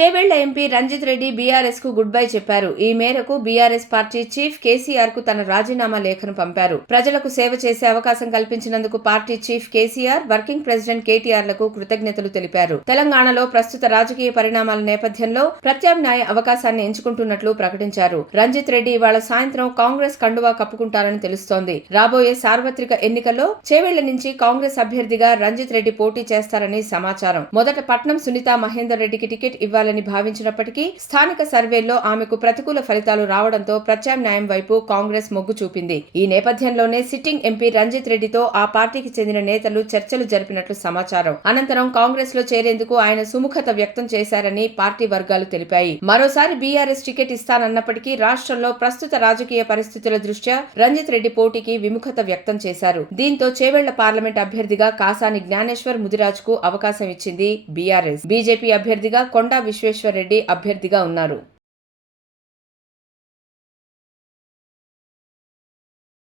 Chevella MP Ranjith Reddy BRS కు good bye చెప్పారు. ఈ మేరకు బీఆర్ఎస్ పార్టీ చీఫ్ కేసీఆర్ కు తన రాజీనామా లేఖను పంపారు. ప్రజలకు సేవ చేసే అవకాశం కల్పించినందుకు party chief KCR, working president KTR లకు కృతజ్ఞతలు తెలిపారు. తెలంగాణలో ప్రస్తుత రాజకీయ పరిణామాల నేపథ్యంలో ప్రత్యామ్నాయ అవకాశాన్ని ఎంచుకుంటున్నట్లు ప్రకటించారు. రంజిత్ రెడ్డి ఇవాళ సాయంత్రం కాంగ్రెస్ కండువా కప్పుకుంటారని తెలుస్తోంది. రాబోయే సార్వత్రిక ఎన్నికల్లో చేవెళ్ల నుంచి కాంగ్రెస్ అభ్యర్థిగా రంజిత్ రెడ్డి పోటీ చేస్తారని సమాచారం. మొదట పట్నం సునీతా మహేందర్ రెడ్డికి టికెట్ ఇవ్వాలని భావించినప్పటికీ స్థానిక సర్వేల్లో ఆమెకు ప్రతికూల ఫలితాలు రావడంతో ప్రత్యామ్నాయం వైపు కాంగ్రెస్ మొగ్గు చూపింది. ఈ నేపథ్యంలోనే సిట్టింగ్ ఎంపీ రంజిత్ రెడ్డితో ఆ పార్టీకి చెందిన నేతలు చర్చలు జరిపినట్లు సమాచారం. అనంతరం కాంగ్రెస్ లో చేరేందుకు ఆయన సుముఖత వ్యక్తం చేశారని పార్టీ వర్గాలు తెలిపాయి. మరోసారి బీఆర్ఎస్ టికెట్ ఇస్తానన్నప్పటికీ రాష్ట్రంలో ప్రస్తుత రాజకీయ పరిస్థితుల దృష్ట్యా రంజిత్ రెడ్డి పోటీకి విముఖత వ్యక్తం చేశారు. దీంతో చేవెళ్ల పార్లమెంట్ అభ్యర్థిగా కాసాని జ్ఞానేశ్వర్ ముదిరాజ్ కు అవకాశం ఇచ్చింది బీఆర్ఎస్. బీజేపీ అభ్యర్థిగా కొండా విశ్వేశ్వర్ రెడ్డి అభ్యర్థిగా ఉన్నారు.